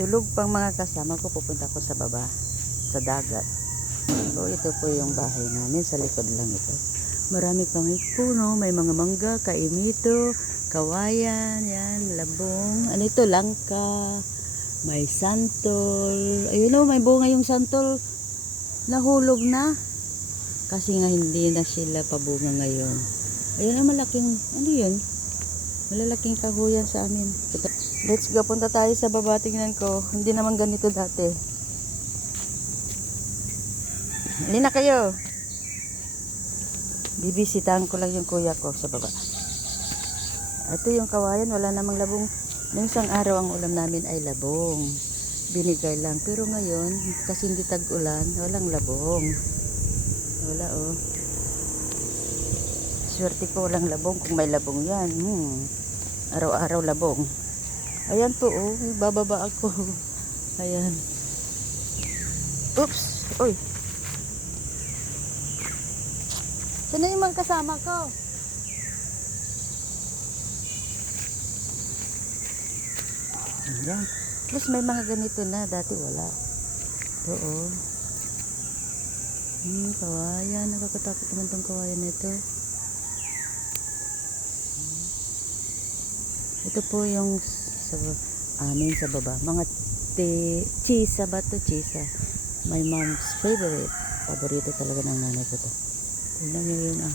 Tulog pang mga kasama ko, pupunta ko sa baba, sa dagat. So, ito po yung bahay namin, sa likod lang ito. Marami kami puno, may mga mangga, kaimito, kawayan, yan, labong. Ano ito, langka, may santol. Ayun o, may bunga yung santol. Nahulog na. Kasi nga hindi na sila pabunga ngayon. Ayun ang malaking, ano yun? Malalaking kahuyan sa amin. Let's go, punta tayo sa baba, tingnan ko. Hindi naman ganito dati. Hindi na kayo. Bibisitahan ko lang yung kuya ko sa baba. Ito yung kawayan, wala namang labong. Nung isang araw ang ulam namin ay labong. Binigay lang. Pero ngayon, kasi hindi tag-ulan, walang labong. Wala oh. Swerte ko walang labong. Kung may labong yan, araw-araw labong. Ayan po oh, bababa ako. Ayan. Oops! Uy! Sino yung mga kasama ko? Ayan. Plus may mga ganito na, dati wala. Oo. Kawayan. Nakakatakot naman tong kawayan nito. Ito po yung sa amin sa baba. Mga chisa ba to? Chisa. My mom's favorite. Paborito talaga ng nanay ko to. Tingnan nyo yun ah.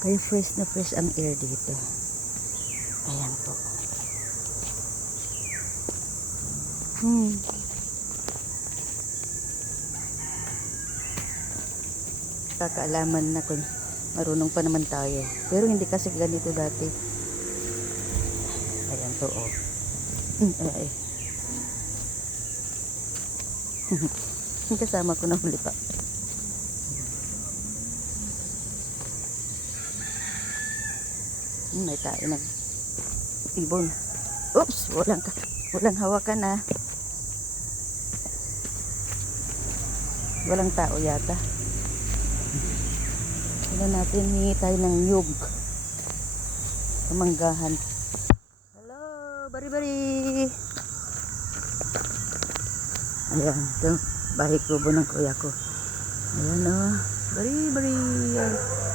Kaya fresh na fresh ang air dito. Ayan po. Kakaalaman na kung marunong pa naman tayo. Pero hindi kasi ganito dati. Ayan to oh. Ay. Kasama ko na huli pa. May tayo nag-ibon. Oops! Walang hawakan na. Walang tao yata. Tignan natin, hingi tayo ng nyug. Kamanggahan. Hello! Bari-bari! Ayan, ito. Bahay kubo ng kuya ko. Ayan o. Bari-bari.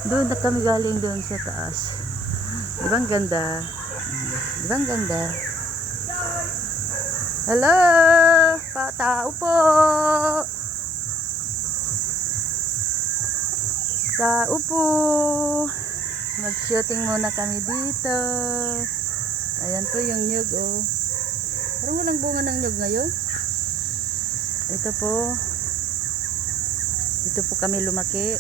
Doon na kami galing doon sa taas. Ibang ganda. Ibang ganda. Hello! Tao po! Tao po! Mag-shooting muna kami dito. Ayan po yung nyug oh. Parang walang bunga ng nyug ngayon. Ito po kami lumaki.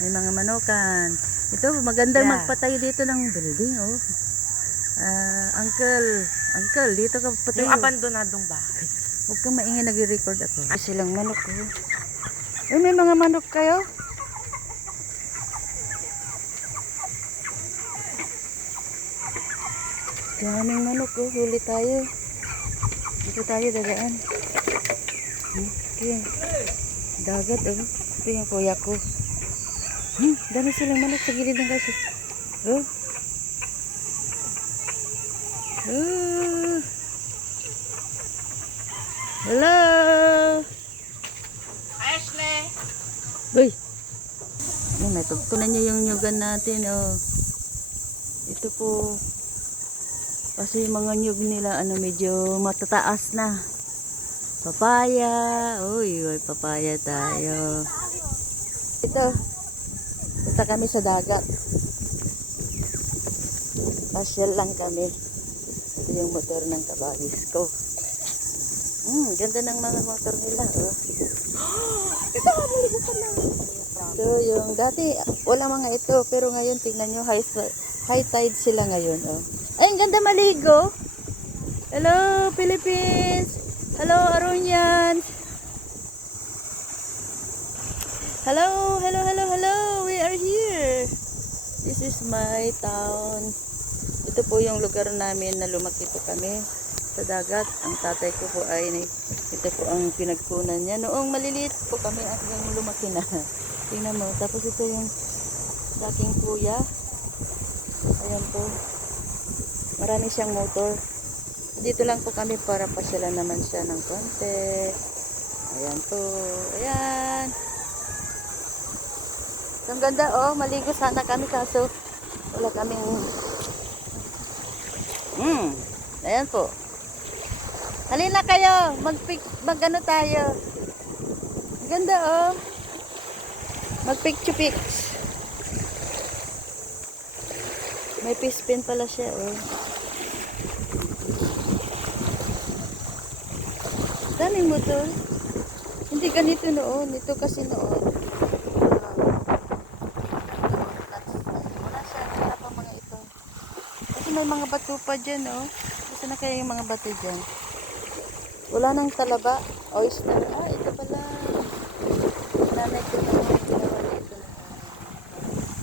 May mga manokan. Ito magandang magpatayo dito ng building oh. Uncle, dito ka patayo. Yung abandonadong bahay. Huwag kang maingay, nagre-record ako. Silang manok oh. Ay, may mga manok kayo? Daming manok oh, huli tayo. Dito tayo dadaan. Okay. Dagat oh. Ito yung kuya ko. Dami silang manok sa gilid ng kaso. Oh. Oh. Hello. Ashley! Uy. May tugtunan niyo yung nyugan natin oh. Ito po. Kasi yung mga nyug nila medyo matataas na. Papaya. Uy, papaya tayo. Ito. Punta kami sa dagat. Pasyal lang kami. Ito yung motor ng kabagis ko. Ganda ng mga motor nila. Oh. Ito yung dati wala mga ito. Pero ngayon tingnan nyo high tide sila ngayon. Oh. Ay, ang ganda maligo. Hello, Philippines. Hello, Aronians. Hello. We are here. This is my town. Ito po yung lugar namin na lumaki po kami sa dagat. Ang tatay ko po ay ito po ang pinagkunan niya. Noong maliliit po kami hanggang lumaki na. Tingnan mo. Tapos ito yung daking kuya. Ayan po. Marami siyang motor. Dito lang po kami para pasyalan naman siya ng konti. Ayan po. Ayan. Ang ganda oh. Maligo sana kami kaso wala kaming... Ayan po. Halina kayo. Mag-ano tayo. Ang ganda oh. Mag-picture pics. May fish pin pala siya oh. Daming motor. Hindi ganito noon. Ito kasi noon. Wala siya. Wala pa mga ito. Kasi may mga bato pa dyan oh. Kasi na kaya yung mga bato dyan. Wala nang talaba. Oyster. Ah, ito pala. Nanay ko noon. Ginawa niya ito noon.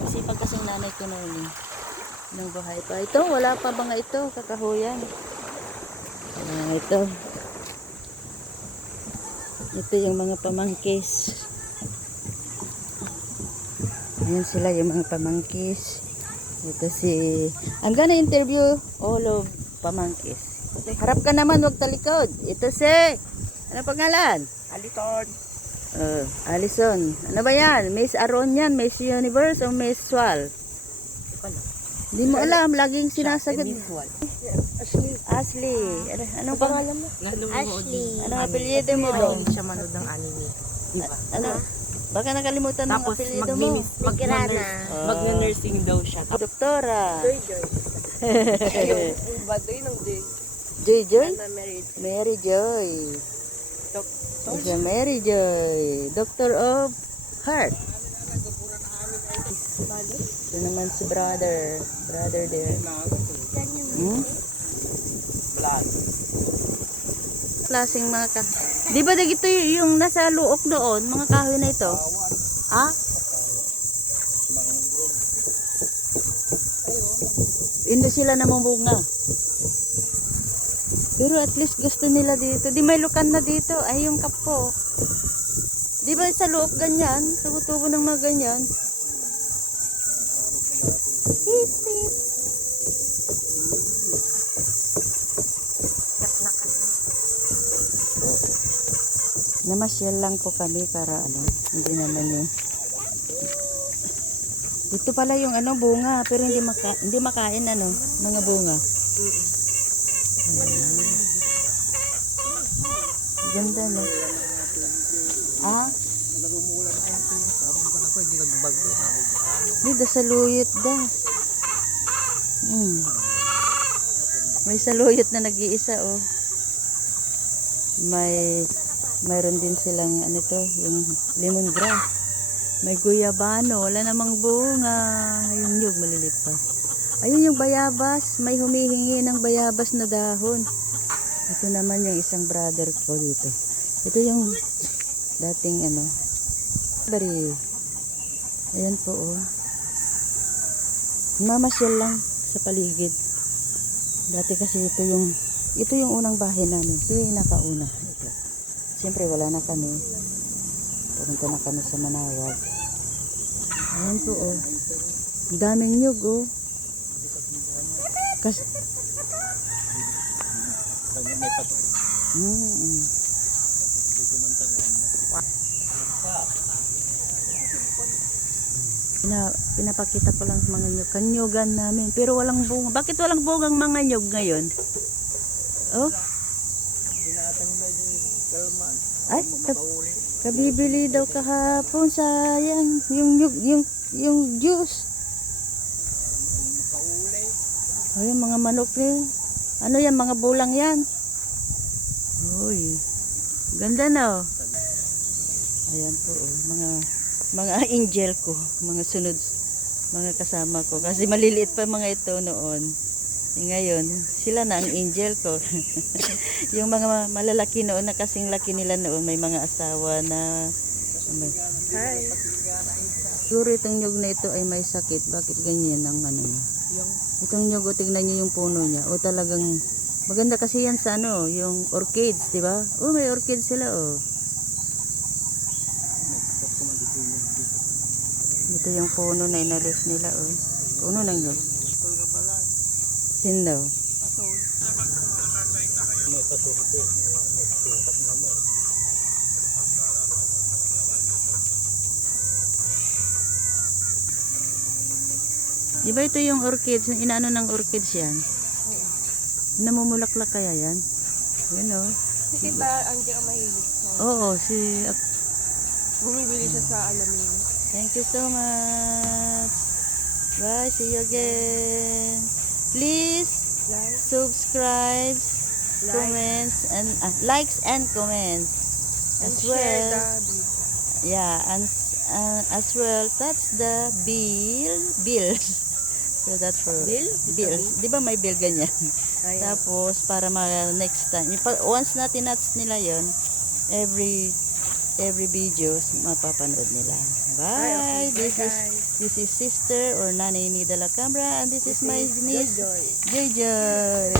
Kasi pag kasing nanay ko noon eh. Nang buhay pa. Ito, wala pa mga ito. Kakahuyan. Wala ito. Ito yung mga pamangkis. Ayan sila yung mga pamangkis. Ito si... I'm gonna interview all of pamangkis. Harap ka naman, wag talikod. Ito si... Ano pangalan? Alison. Alison. Ano ba yan? Miss Aron yan? Miss Universe o Miss Swal? Hindi mo alam. Laging sinasagot. Ashley. Anong pangalan mo? Ashley. Anong apelyido mo? Mahilig siya manood ng anime. Diba? Ano? Baka nakalimutan mo ang Tapos apelyido mo. mag-nursing daw siya. Doktora. Badoy ng J. Joy Joy? married. Mary Joy. Siya Mary Joy. Doctor of Heart. Ito naman si brother. Brother there. Klaseng mga Di ba dito yung nasa luok doon, mga kahoy na ito? Ah? Hindi sila namumunga. Pero at least gusto nila dito. Di may lukan na dito. Ay, yung kapo. Di ba sa loob ganyan? Tubo-tubo ng mga ganyan. Hip, hip. Namasyal lang po kami para ano, hindi naman yung... Ito pala yung ano, bunga, pero hindi makain ano, mga bunga. Ganda no. Ah? Dito sa luyot da. May saluyot na nag-iisa oh. Mayroon din silang ano to, yung lemongrass. May guyabano, wala namang bunga. Yung nyug malilit pa. Ayun yung bayabas, may humihingi ng bayabas na dahon. Ito naman yung isang brother ko dito. Ito yung dating ano. Bari. Ayan po oh. Mamasyal lang sa paligid. Dati kasi ito yung unang bahay namin. Ito yung nakauna. Ito. Siyempre wala na kami. Pumunta na kami sa Manawag. Ayan po oh. Daming nyug oh. Pinapakita ko lang mga nyug. Kanyugan namin. Pero walang bunga. Bakit walang bungang mga nyug ngayon? Oh? Ay, kabibili daw kahapon. Sayang. Yung juice. Ay, mga manok eh. Ano yan? Mga bulang yan. Uy. Ganda na oh. Ayan po oh. Mga angel ko. Mga sunod. Mga kasama ko. Kasi maliliit pa mga ito noon. Ngayon, sila na ang angel ko. Yung mga malalaki noon na kasing laki nila noon. May mga asawa na. Hi. Siguro itong nyug na ito ay may sakit. Bakit ganyan ang ano niya? Itong nyug, tingnan niyo yung puno niya. O talagang, maganda kasi yan sa ano, yung orchids, di ba? Oh, may orchids sila, oh. Ito yung puno na inalis nila, oh. Puno ng nyug. Sino? soul. May pasukat eh. May sukat naman. Di ba ito yung orchids? Inaano ng orchids yan? Namumulaklak kaya yan? Yan o. Si Tita Angie ang mahilig. Oo, Bumibili siya sa alamin. thank you so much. Bye, see you again. Please Like, subscribe, Like. comments, and likes and comments. and As share well, the video. yeah, and as well, touch the bills. So that's for Bill? bills. Di ba may bill ganyan? Ayan. Tapos para next time, once na tinats nila 'yon, every videos mapapanood nila. Bye. Ay, okay. This Bye, is guys. this is sister or Nanay Nida La Cambra, and this is my niece Joy. Joy Joy.